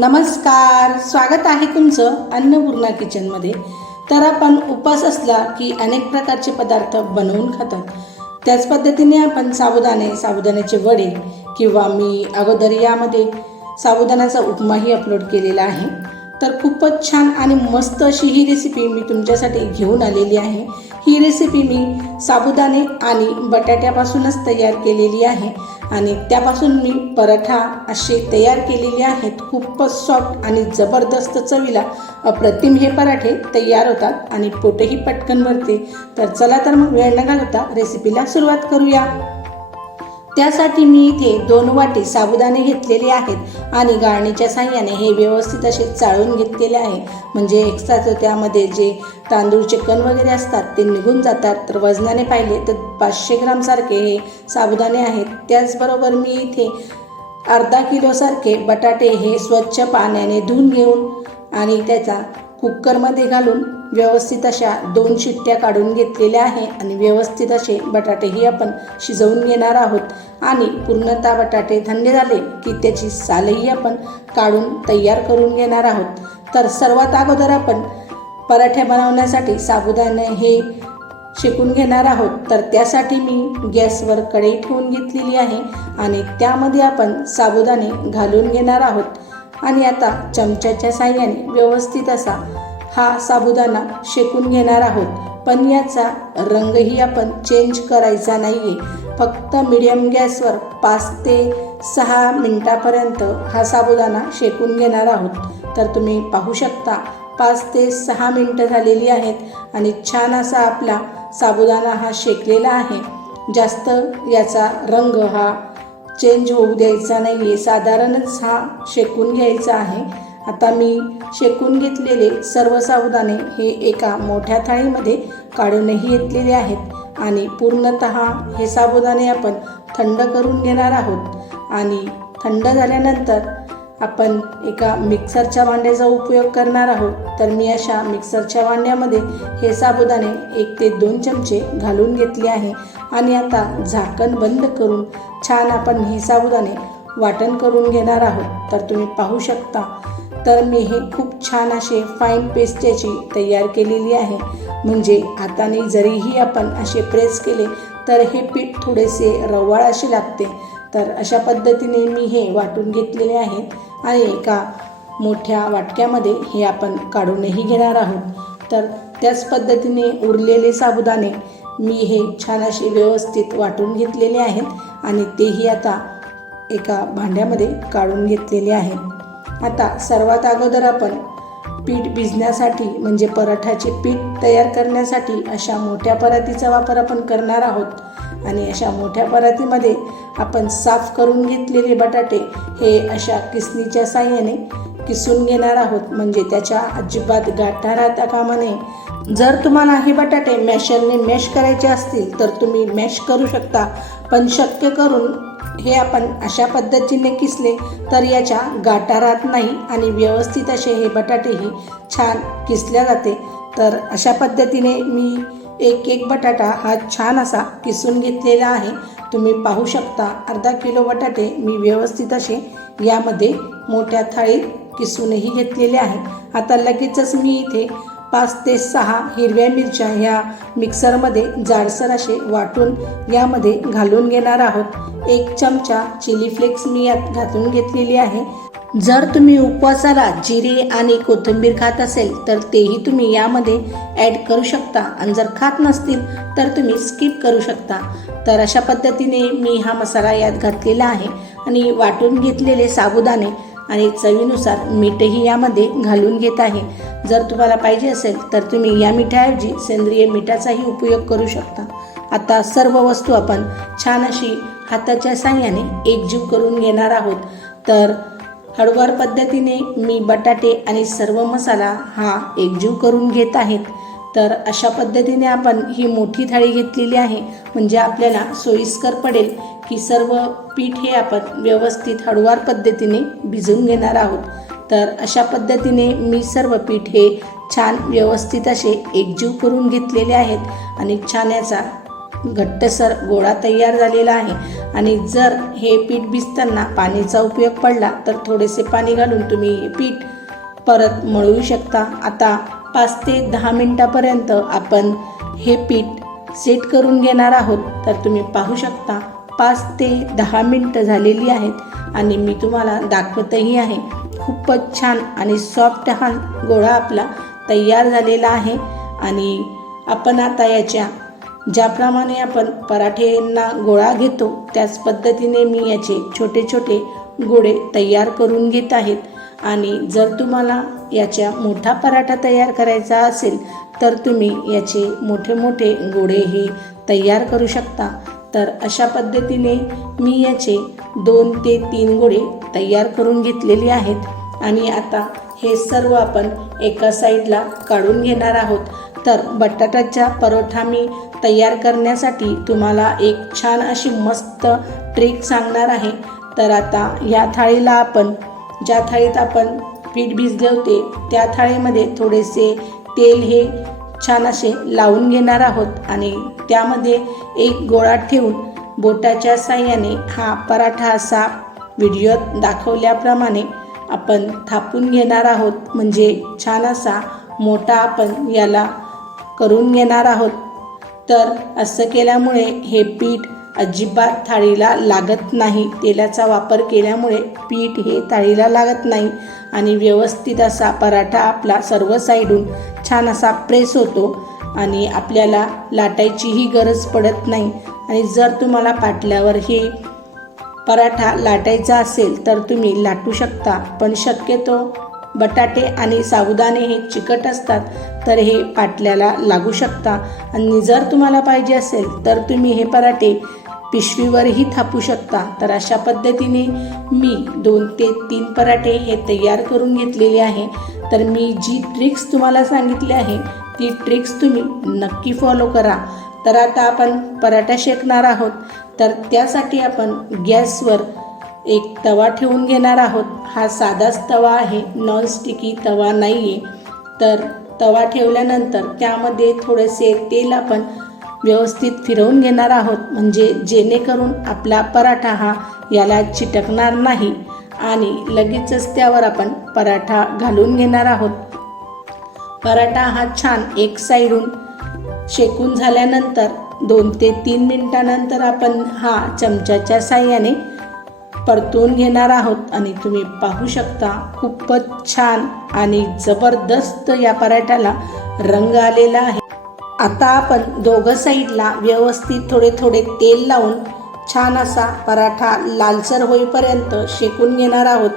नमस्कार स्वागत आहे तुमचं अन्नपूर्णा किचनमध्ये. तर आपण उपास असला की अनेक प्रकारचे पदार्थ बनवून खातात. त्याच पद्धतीने आपण साबुदाणे साबुदाण्याचे वडे किंवा मी अगोदर यामध्ये साबुदाण्याचा उपमाही अपलोड केलेला आहे. तर खूपच छान आणि मस्त अशी ही रेसिपी मी तुमच्यासाठी घेऊन आलेली आहे. ही रेसिपी मी साबुदाणे आणि बटाट्यापासूनच तयार केलेली आहे. आणि त्यापासून मी पराठा असे तयार केलेले आहेत. खूपच सॉफ्ट आणि जबरदस्त चवीला अप्रतिम हे पराठे तयार होतात आणि पोटही पटकन भरते. तर चला तर मग वेळ न घालवता रेसिपीला सुरुवात करूया. त्यासाठी मी इथे दोन वाटी साबुदाणे घेतलेले आहेत आणि गाळणीच्या साह्याने हे व्यवस्थित असे चाळून घेतलेले आहे. म्हणजे एक्स्ट्राचं त्यामध्ये जे तांदूळचे कण वगैरे असतात ते निघून जातात. तर वजनाने पाहिले तर पाचशे ग्रामसारखे हे साबुदाणे आहेत. त्याचबरोबर मी इथे अर्धा किलोसारखे बटाटे हे स्वच्छ पाण्याने धुवून घेऊन आणि त्याचा कुकरमध्ये घालून व्यवस्थित अशा दोन शिट्ट्या काढून घेतलेल्या आहे आणि व्यवस्थित असे बटाटेही आपण शिजवून घेणार आहोत. आणि पूर्णतः बटाटे थंड झाले की त्याची सालही आपण काढून तयार करून घेणार आहोत. तर सर्वात अगोदर आपण पराठे बनवण्यासाठी साबुदाणे हे शेकून घेणार आहोत. तर त्यासाठी मी गॅसवर कढई ठेवून घेतलेली आहे आणि त्यामध्ये आपण साबुदाणे घालून घेणार आहोत. आणि आता चमच्याच्या साह्याने व्यवस्थित असा हा साबुदाणा शेकून घेणार आहोत. पण याचा रंगही आपण चेंज करायचा नाही आहे फक्त मिडियम गॅसवर पाच ते सहा मिनटापर्यंत हा साबुदाणा शेकून घेणार आहोत. तर तुम्ही पाहू शकता पाच ते सहा मिनटं झालेली आहेत आणि छान असा आपला साबुदाणा हा शेकलेला आहे. जास्त याचा रंग हा चेंज होऊ द्यायचा नाही आहे साधारणच हा शेकून घ्यायचा आहे. आता मी शेकून घेतलेले सर्व साबुदाणे हे एका मोठ्या थाळीमध्ये काढूनही घेतलेले आहेत. आणि पूर्णत हे साबुदाणे आपण थंड करून घेणार आहोत. आणि थंड झाल्यानंतर आपण एका मिक्सरच्या भांड्याचा उपयोग करणार आहोत. तर मी अशा मिक्सरच्या भांड्यामध्ये हे साबुदाणे एक ते दोन चमचे घालून घेतले आहे. आणि आता झाकण बंद करून छान आपण हे साबुदाणे वाटण करून घेणार आहोत. तर तुम्ही पाहू शकता तर मी हे खूप छान असे फाईन पेस्ट याची तयार केलेली आहे. म्हणजे हाताने जरीही आपण असे प्रेस केले तर हे पीठ थोडेसे रवाळ असे लागते. तर अशा पद्धतीने मी हे वाटून घेतलेले आहे आणि एका मोठ्या वाटक्यामध्ये हे आपण काढूनही घेणार आहोत. तर त्याच पद्धतीने उरलेले साबुदाणे मी हे छान असे व्यवस्थित वाटून घेतलेले आहेत आणि तेही आता एका भांड्यामध्ये काढून घेतलेले आहेत. आता सर्वात अगोदर आपण पीठ भिजण्यासाठी म्हणजे पराठाचे पीठ तयार करण्यासाठी अशा मोठ्या परातीचा वापर आपण करणार आहोत. आणि अशा मोठ्या परातीमध्ये आपण साफ करून घेतलेले बटाटे हे अशा किसणीच्या साह्याने किसून घेणार आहोत. म्हणजे त्याच्या अजिबात गाठा राहता कामा नये जर तुम्हाला हे बटाटे मॅशरने मॅश करायचे असतील तर तुम्ही मॅश करू शकता. पण शक्य करून हे आपण अशा पद्धतीने किसले तर याच्या गाठा राहत नाही आणि व्यवस्थित असे हे बटाटेही छान किसल्या जाते. तर अशा पद्धतीने मी एक एक बटाटा हा छान असा किसून घेतलेला आहे. तुम्ही पाहू शकता अर्धा किलो बटाटे मी व्यवस्थित असे यामध्ये मोठ्या थाळीत किसूनही घेतलेले आहे. आता लगेचच मी इथे पाच ते सहा हिरव्या मिरच्या ह्या मिक्सरमध्ये जाडसर असे वाटून यामध्ये घालून घेणार आहोत. एक चमचा चिली फ्लेक्स मी यात घालून घेतलेली आहे. जर तुम्ही उपवासाला जिरे आणि कोथिंबीर खात असेल तर तेही तुम्ही यामध्ये ॲड करू शकता. आणि जर खात नसतील तर तुम्ही स्किप करू शकता. तर अशा पद्धतीने मी हा मसाला यात घातलेला आहे. आणि वाटून घेतलेले साबुदाणे आणि चवीनुसार मीठही यामध्ये घालून घेत आहे. जर तुम्हाला पाहिजे असेल तर तुम्ही या मिठाऐवजी सेंद्रिय मिठाचाही उपयोग करू शकता. आता सर्व वस्तू आपण छान अशी हाताच्या साह्याने एकजीव करून घेणार आहोत. तर हळूवार पद्धतीने मी बटाटे आणि सर्व मसाला हा एकजीव करून घेत आहेत. तर अशा पद्धतीने आपण ही मोठी थाळी घेतलेली आहे. म्हणजे आपल्याला सोयीस्कर पडेल की सर्व पीठ हे आपण व्यवस्थित हळूवार पद्धतीने भिजवून घेणार आहोत. तर अशा पद्धतीने मी सर्व पीठ हे छान व्यवस्थित असे एकजीव करून घेतलेले आहेत आणि छान याचा घट्टसर गोळा तयार झालेला आहे. आणि जर हे पीठ भिजताना पाण्याचा उपयोग पडला तर थोडेसे पाणी घालून तुम्ही हे पीठ परत मळवू शकता. आता पाच ते दहा मिनटापर्यंत आपण हे पीठ सेट करून घेणार आहोत. तर तुम्ही पाहू शकता पाच ते दहा मिनटं झालेली आहेत आणि मी तुम्हाला दाखवतही आहे. खूपच छान आणि सॉफ्ट हा गोळा आपला तयार झालेला आहे. आणि आपण आता याच्या ज्याप्रमाणे आपण पराठेंना गोळा घेतो त्याच पद्धतीने मी याचे छोटे छोटे गोळे तयार करून घेत आहेत. आणि जर तुम्हाला याच्या मोठा पराठा तयार करायचा असेल तर तुम्ही याचे मोठे मोठे गोळे हे तयार करू शकता. तर अशा पद्धतीने मी याचे दोन ते तीन गोळे तयार करून घेतलेले आहेत. आणि आता हे सर्व आपण एका साईडला काढून घेणार आहोत. तर बटाट्याचा परोठा मी तयार करण्यासाठी तुम्हाला एक छान अशी मस्त ट्रिक सांगणार आहे. तर आता या थाळीला आपण ज्या थाळीत आपण पीठ भिजले होते त्या थाळीमध्ये थोडेसे तेल हे छान असे लावून घेणार आहोत आणि त्यामध्ये एक गोळा ठेवून बोटाच्या साह्याने हा पराठा असा व्हिडिओत दाखवल्याप्रमाणे आपण थापून घेणार आहोत. म्हणजे छान असा मोठा आपण याला करून घेणार आहोत. तर असं केल्यामुळे हे पीठ अजिबात थाळीला लागत नाही. तेलाचा वापर केल्यामुळे पीठ हे थाळीला लागत नाही आणि व्यवस्थित असा पराठा आपला सर्व साईडून छान असा प्रेस होतो आणि आपल्याला लाटायचीही गरज पडत नाही. आणि जर तुम्हाला पाटल्यावर हे पराठा लाटायचा असेल तर तुम्ही लाटू शकता. पण शक्यतो बटाटे आणि साबुदाणे हे चिकट असतात तर हे पाटल्याला लागू शकता. आणि जर तुम्हाला पाहिजे असेल तर तुम्ही हे पराठे पिशवीवरही थापू शकता. तर अशा पद्धतीने मी दोन ते तीन पराठे हे तयार करून घेतलेले आहे. तर मी जी ट्रिक्स तुम्हाला सांगितली आहे ती ट्रिक्स तुम्ही नक्की फॉलो करा. तर आता आपण पराठा शेकणार आहोत. तर त्यासाठी आपण गॅसवर एक तवा ठेवून घेणार आहोत. हा साधाच तवा आहे नॉनस्टिकी तवा नाही आहे तर तवा ठेवल्यानंतर त्यामध्ये थोडेसे तेल आपण व्यवस्थित फिरवून घेणार आहोत. म्हणजे जेणेकरून आपला पराठा हा याला चिटकणार नाही. आणि लगेचच त्यावर आपण पराठा घालून घेणार आहोत. पराठा हा छान एक साईडून शेकून झाल्यानंतर दोन ते तीन मिनिटानंतर आपण हा चमच्याच्या साह्याने परतून घेणार आहोत. आणि तुम्ही पाहू शकता खूपच छान आणि जबरदस्त या पराठ्याला रंग आलेला आहे. आता आपण दोघं साईडला व्यवस्थित थोडे थोडे तेल लावून छान असा पराठा लालसर होईपर्यंत शेकून घेणार आहोत.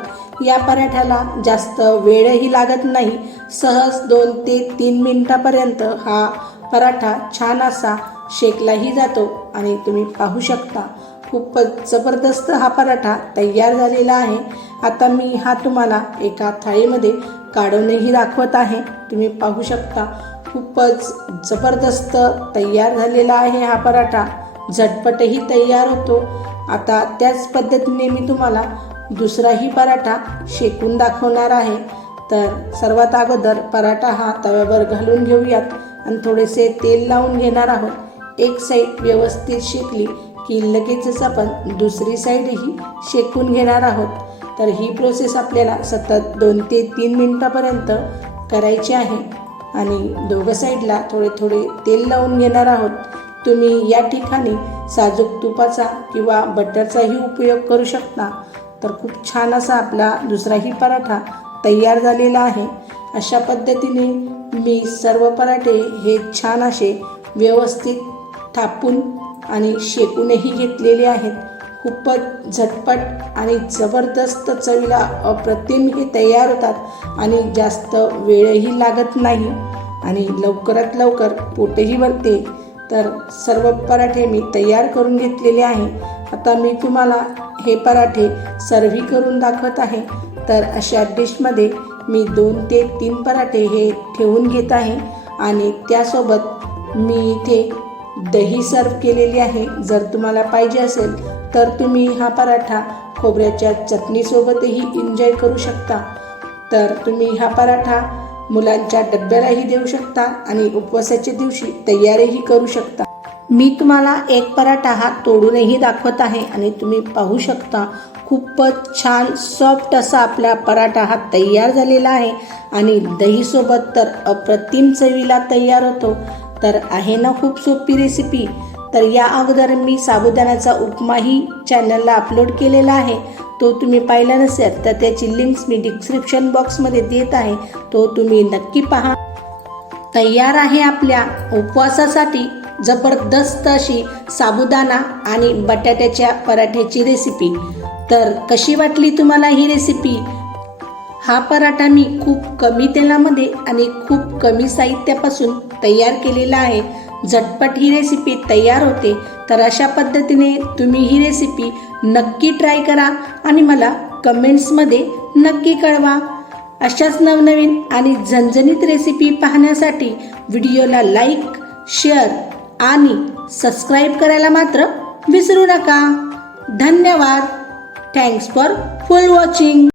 या पराठ्याला जास्त वेळही लागत नाही. सहज दोन ते तीन मिनटापर्यंत हा पराठा छान असा शेकलाही जातो आणि तुम्ही पाहू शकता. खूपच जबरदस्त हा पराठा तयार झालेला आहे. आता मी हा तुम्हाला एका थाळीमध्ये काढूनही दाखवत आहे. तुम्ही पाहू शकता. खूपच जबरदस्त तयार झालेला आहे हा पराठा. झटपटही तयार होतो. आता त्याच पद्धतीने मी तुम्हाला दुसराही पराठा शेकून दाखवणार आहे. तर सर्वात अगोदर पराठा हा तव्यावर घालून घेऊयात. आणि थोडेसे तेल लावून घेणार आहोत. एक साईड व्यवस्थित शेकली की लगेचच आपण दुसरी साईडही शेकून घेणार आहोत. तर ही प्रोसेस आपल्याला सतत दोन ते तीन मिनटापर्यंत करायची आहे. आणि दोघं साईडला थोडे थोडे तेल लावून घेणार आहोत. तुम्ही या ठिकाणी साजूक तुपाचा किंवा बटरचाही उपयोग करू शकता. तर खूप छान असा आपला दुसराही पराठा तयार झालेला आहे. अशा पद्धतीने मी सर्व पराठे हे छान असे व्यवस्थित थापून आणि शेकूनही घेतलेले आहेत. खूपच झटपट आणि जबरदस्त चवीला अप्रतिम हे तयार होतात आणि जास्त वेळही लागत नाही. आणि लवकरात लवकर पोटही भरते. तर सर्व पराठे मी तयार करून घेतलेले आहे. आता मी तुम्हाला हे पराठे सर्व्ही करून दाखवत आहे. तर अशा डिशमध्ये मी दोन ते तीन पराठे हे ठेवून घेत आहे. आणि त्यासोबत मी इथे दही सर्व केलेली आहे. जर तुम्हाला पाहिजे असेल तर तुम्ही हा पराठा खोबऱ्याच्या चटणीसोबतही एन्जॉय करू शकता. तर तुम्ही हा पराठा मुलांच्या डब्यालाही देऊ शकता आणि उपवासाच्या दिवशी तयारही करू शकता. मी तुम्हाला एक पराठा हा तोडूनही दाखवत आहे आणि तुम्ही पाहू शकता खूपच छान सॉफ्ट असा आपला पराठा हा तयार झालेला आहे आणि दहीसोबत तर अप्रतिम चवीला तयार होतो. तर आहे ना खूप सोपी रेसिपी तर या अगोदर मी साबुदाण्याचा उपमाही चॅनलला अपलोड केलेला आहे. तो तुम्ही पाहिला नसेल तर त्याची लिंक्स मी डिस्क्रिप्शन बॉक्समध्ये देत आहे. तो तुम्ही नक्की पहा. तयार आहे आपल्या उपवासासाठी जबरदस्त अशी साबुदाणा आणि बटाट्याच्या पराठ्याची रेसिपी तर कशी वाटली तुम्हाला ही रेसिपी हा पराठा मी खूप कमी तेलामध्ये आणि खूप कमी साहित्यापासून तयार केलेला आहे. झटपट ही रेसिपी तयार होते तर अशा पद्धतीने तुम्ही ही रेसिपी नक्की ट्राय करा आणि मला कमेंट्समध्ये नक्की कळवा. अशाच नवनवीन आणि झणझणीत रेसिपी पाहण्यासाठी व्हिडिओला लाईक शेअर आणि सबस्क्राईब करायला मात्र विसरू नका. धन्यवाद. Thanks for full watching